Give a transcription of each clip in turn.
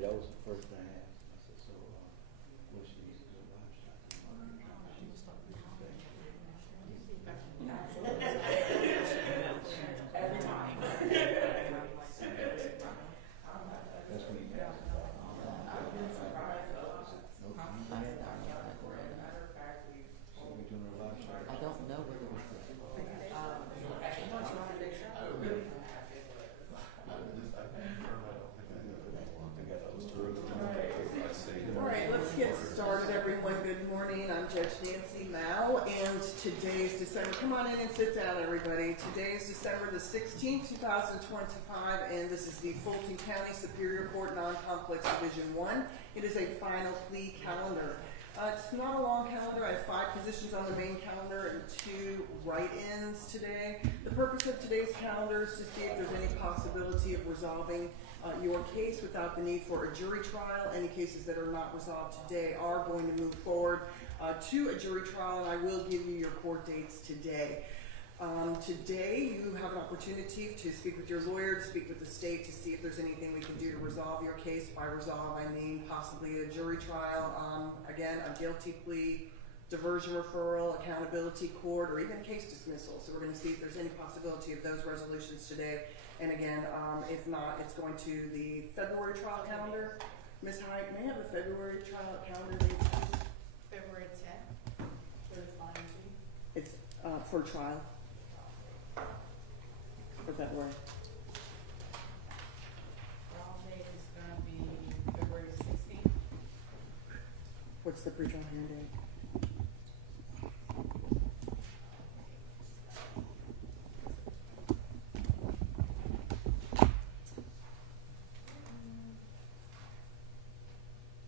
did. That was the first thing I asked. I said, so, what she needs to do about it? Every time. That's when he asked. I don't know whether All right, let's get started, everyone. Good morning. I'm Judge Nancy Mao, and today's December. Come on in and sit down, everybody. Today is December the 16th, 2025, and this is the Fulton County Superior Court Non-Complex Division 1. It is a final plea calendar. It's not a long calendar. I have 5 positions on the main calendar and 2 write-ins today. The purpose of today's calendar is to see if there's any possibility of resolving your case without the need for a jury trial. Any cases that are not resolved today are going to move forward to a jury trial, and I will give you your court dates today. Today, you have an opportunity to speak with your lawyer, to speak with the state, to see if there's anything we can do to resolve your case. By resolve, I mean possibly a jury trial, again, a guilty plea, diversion referral, accountability court, or even case dismissal. So we're going to see if there's any possibility of those resolutions today. And again, if not, it's going to the February trial calendar. Ms. Hyde, may I have the February trial calendar date, please? February 10th, for the final two. It's for trial. For February. Trial date is going to be February 16th. What's the pre-trial hearing date?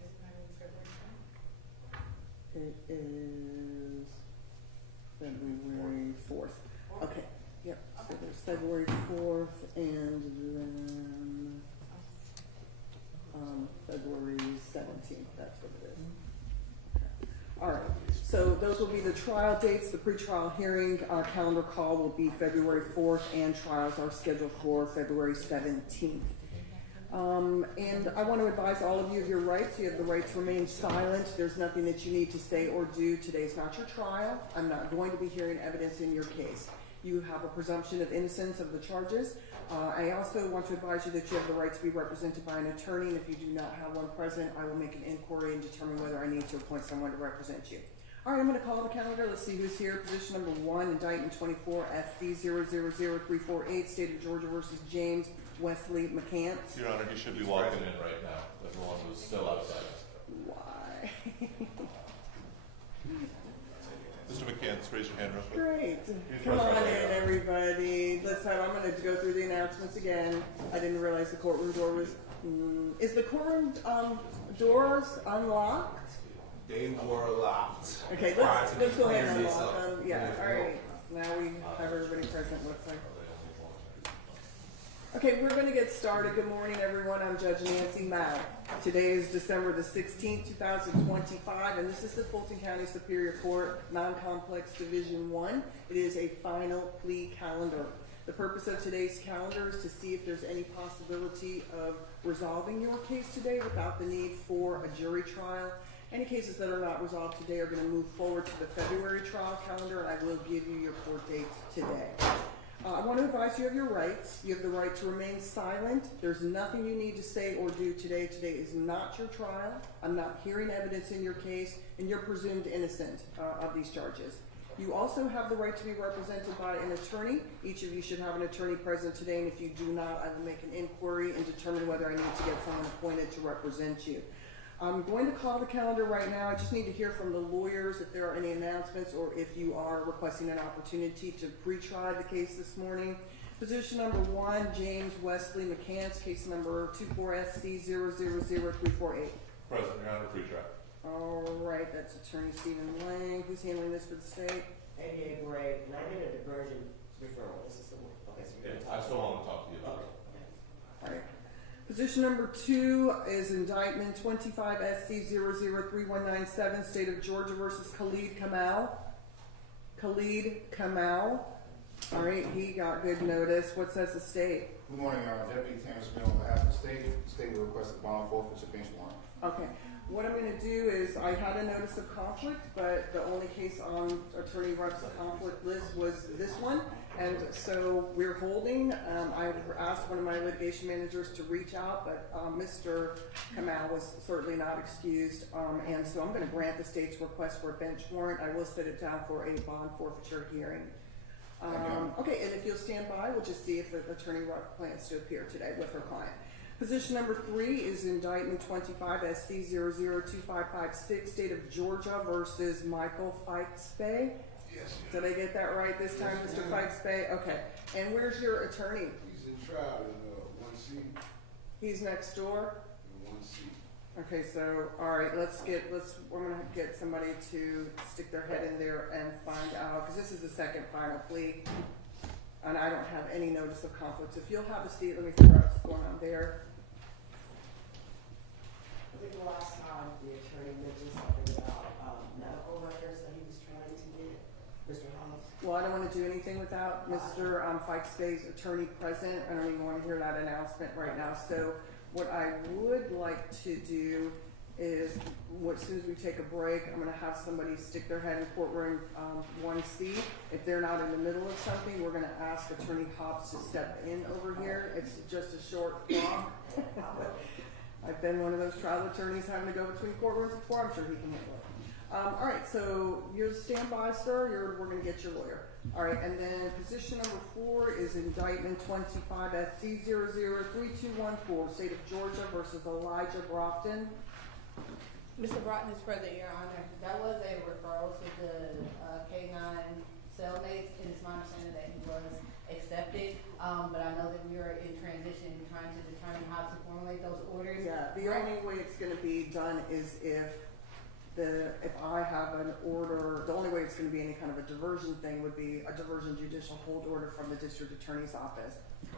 Is it going to be February 10th? It is February 4th. Okay, yep, so there's February 4th and then February 17th, that's what it is. Okay. All right, so those will be the trial dates. The pretrial hearing calendar call will be February 4th, and trials are scheduled for February 17th. And I want to advise all of you of your rights. You have the right to remain silent. There's nothing that you need to say or do. Today's not your trial. I'm not going to be hearing evidence in your case. You have a presumption of innocence of the charges. I also want to advise you that you have the right to be represented by an attorney, and if you do not have one present, I will make an inquiry and determine whether I need to appoint someone to represent you. All right, I'm going to call the calendar. Let's see who's here. Position number 1, indictment 24 FC 000348, State of Georgia versus James Wesley McCants. Your Honor, he should be walking in right now. Everyone was still outside. Why? Mr. McCants, raise your hand real quick. Great. He's Come on right in, there. everybody. I'm going to go through the announcements again. I didn't realize the courtroom door was... is the courtroom doors unlocked? They were locked. Okay, let's go ahead and unlock them. Yeah, all right. Now we have everybody present, looks like. Okay, we're going to get started. Good morning, everyone. I'm Judge Nancy Mao. Today is December the 16th, 2025, and this is the Fulton County Superior Court Non-Complex Division 1. It is a final plea calendar. The purpose of today's calendar is to see if there's any possibility of resolving your case today without the need for a jury trial. Any cases that are not resolved today are going to move forward to the February trial calendar, and I will give you your court dates today. I want to advise you of your rights. You have the right to remain silent. There's nothing you need to say or do today. Today is not your trial. I'm not hearing evidence in your case, and you're presumed innocent of these charges. You also have the right to be represented by an attorney. Each of you should have an attorney present today, and if you do not, I will make an inquiry and determine whether I need to get someone appointed to represent you. I'm going to call the calendar right now. I just need to hear from the lawyers if there are any announcements or if you are requesting an opportunity to pre-try the case this morning. Position number 1, James Wesley McCants, case number 24SC000348. Present, Your Honor, pre-trial. All right, that's Attorney Stephen Lang. Who's handling this for the state? ADA Gray, and I need a diversion referral. This is the one. Okay, so you're Yeah, gonna I still want to talk to you about it. All right. Position number 2 is indictment 25 SC 003197, State of Georgia versus Khalid Kamau. Khalid Kamau. All right, he got good notice. What says the state? Good morning, Deputy Terrence Mill on behalf of the state. The state will request a bond forfeiture bench warrant. Okay, what I'm gonna do is, I had a notice of conflict, but the only case on Attorney Rupp's conflict list was this one. And so we're holding, I've asked one of my litigation managers to reach out, but, Mr. Kamau was certainly not excused. And so I'm gonna grant the state's request for a bench warrant. I will set it down for a bond forfeiture hearing. Okay, and if you'll stand by, we'll just see if the Attorney Rupp plans to appear today with her client. Position number 3 is indictment 25 SC 002556, State of Georgia versus Michael Fikespay. Yes. Did I get that right this time, Mr. Fikespay? Okay. And where's your attorney? He's in trial in one seat He's next door? and one seat. Okay, so, all right, we're gonna get somebody to stick their head in there and find out, because this is the second final plea, and I don't have any notice of conflict. If you'll have a seat, let me figure out what's going on there. I think the last time the attorney mentioned something about, medical records that he was trying to get, Mr. Holmes. Well, I don't wanna do anything without Mr. Fikespay's attorney present. I don't even wanna hear that announcement right now. So what I would like to do is, as soon as we take a break, I'm gonna have somebody stick their head in courtroom 1C. If they're not in the middle of something, we're gonna ask Attorney Hobbs to step in over here. It's just a short walk. I've been one of those trial attorneys having to go between courtrooms before. I'm sure he can handle it. All right, so you stand by, sir. We're gonna get your lawyer. All right, and then position number 4 is indictment 25 SC 003214, State of Georgia versus Elijah Brofton. Mr. Broughton is present, Your Honor. That was a referral to the K-9 cellmates. It is my understanding that he was accepted, but I know that we are in transition trying to determine how to formulate those orders. Yeah, the only way it's gonna be done is if I have an order, the only way it's gonna be any kind of a diversion thing would be a diversion judicial hold order from the district attorney's office.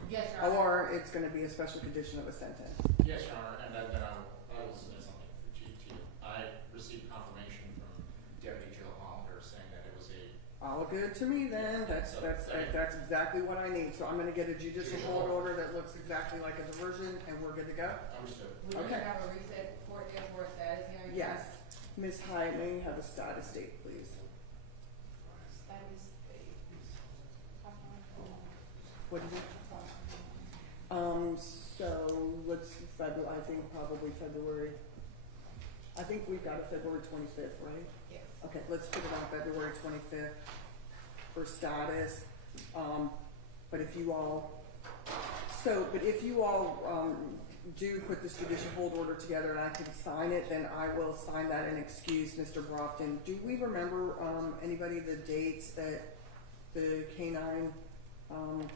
Yes, Your Honor. Or it's gonna be a special condition of a sentence. Yes, Your Honor, and then I will submit something for Chief to you. I received confirmation from Deputy Joe Hollander saying that it was a, All good to me then, that's exactly what I need. So I'm gonna get a judicial hold order that looks exactly like a diversion and we're good to go? understood. We Okay. can have a reset court there for a status hearing. Yes. Ms. Hyde, may you have a status date, please? Status date. What is it? So let's, I think probably February. I think we've got a February 25th, right? Yes. Okay, let's put it on February 25th for status. But if you all do put this judicial hold order together and I can sign it, then I will sign that and excuse Mr. Brofton. Do we remember, anybody the dates that the K-9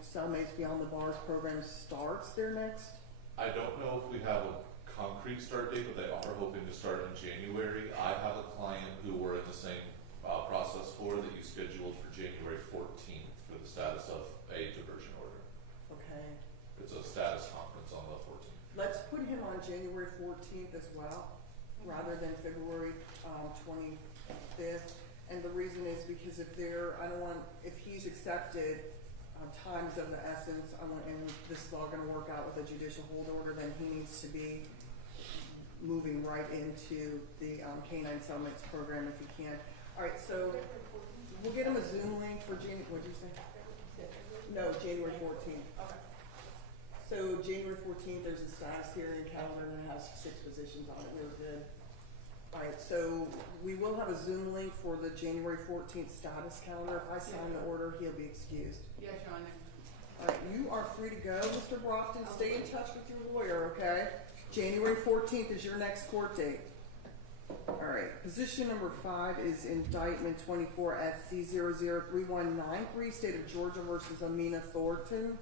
Cellmates Beyond the Bars program starts their next? I don't know if we have a concrete start date, but they are hoping to start in January. I have a client who we're in the same process for that you scheduled for January 14th for the status of a diversion order. Okay. It's a status conference on the 14th. Let's put him on January 14th as well, rather than February 25th. And the reason is because if he's accepted, time's of the essence, and this is all gonna work out with a judicial hold order, then he needs to be moving right into the K-9 Cellmates program if he can. All right, so we'll get him a Zoom link for what'd you say? No, January 14th. Okay. So January 14th, there's a status hearing calendar that has 6 positions on it. We're good. All right, so we will have a Zoom link for the January 14th status calendar. If I sign the order, he'll be excused. Yes, Your Honor. All right, you are free to go, Mr. Brofton. Stay in touch with your lawyer, okay? January 14th is your next court date. All right, position number 5 is indictment 24 SC 003193, State of Georgia versus Amina Thornton.